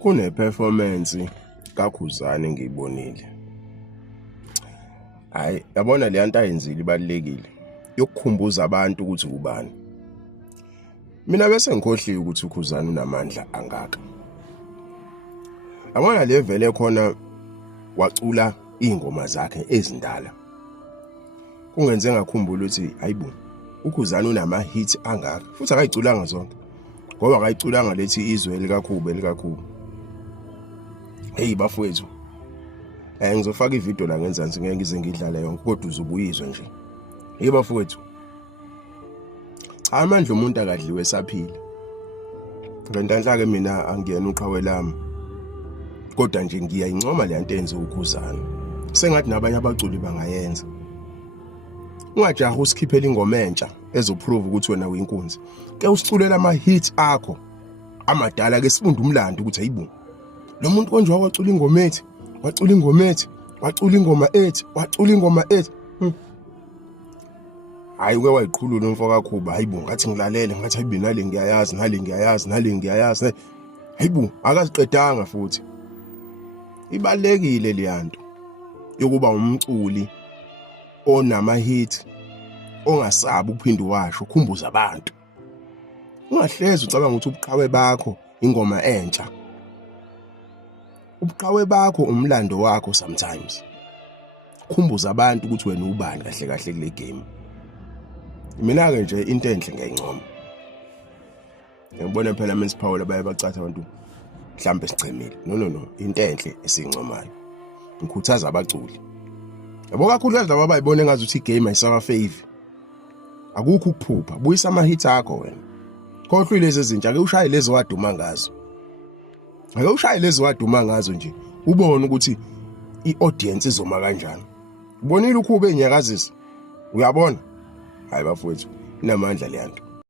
Kune-performance kaKhuzani engiyibonile. Hhayi, yabona le nto ayenzile ibalulekile yokukhumbuza abantu ukuthi ubani. Mina bese ngikhohliwe ukuthi uKhuzani unamandla angaka. Yabona le vele khona wacula iy'ngoma zakhe ezindala. Kungenze ngakhumbula ukuthi hayibo, uKhuzani unama-hit angaka futhi akayiculanga zonke. Ngoba akayiculanga lethi izwe likakhulu. Hey bafowethu, ngizofaka ividiyo la ngenzansi ngeke ngize ngidlale yonke kodwa uzobuyizwa nje. Hey bafowethu, amandla umuntu akadliwe saphila. Ngenhlanhla-ke mina angiyena uqhawe lami, kodwa nje ngiyayincoma le nto enze uKhuzani. Sengathi nabanye abaculi bangayenza. Ungajaha usikhiphela ingoma entsha ezoprove ukuthi wena uyinkunzi. Ke usiculela ama-hit akho amadala ke sifunde umlando ukuthi hayibo, lo muntu konje wacula ingoma ethi, wacula ingoma ethi. Hayi uke wayiqhulula umfoka Khuba, hayibo ngathi ngilalele ngathi hayibo nale ngiyayazi. Hayibo akaziqedanga futhi. Ibalekile le nto yokuba umculi onama-hit ongasabi ukuphinde washo ukhumbuza abantu. Ungahlezi ucabanga ukuthi ubuqhawe bakho ingoma entsha. Ubuqhawe bakho umlando wakho sometimes. Khumbuza abantu ukuthi wena ubani kahle kahle kule game. Mina-ke nje into enhle ngiyayincoma. Ngibona phela Men's Power baye bacatha abantu mhlambe sichemile. No, into enhle esiyincomayo. Ngikhuthaza abaculi. Yabo kakhulukazi laba abayibona engazi ukuthi igame ayisaba fave. Akukho ukuphupha, buyisa ama-hit akho wena. Khohlwe lezi zintsha, ake ushaye lezi waduma ngazo. Ake ushaye lezi waduma ngazo nje, ubone ukuthi i-audience izoma kanjani. Ubonile ukhube enyakazisa. Uyabona? Hayi bafowethu, inamandla le nto.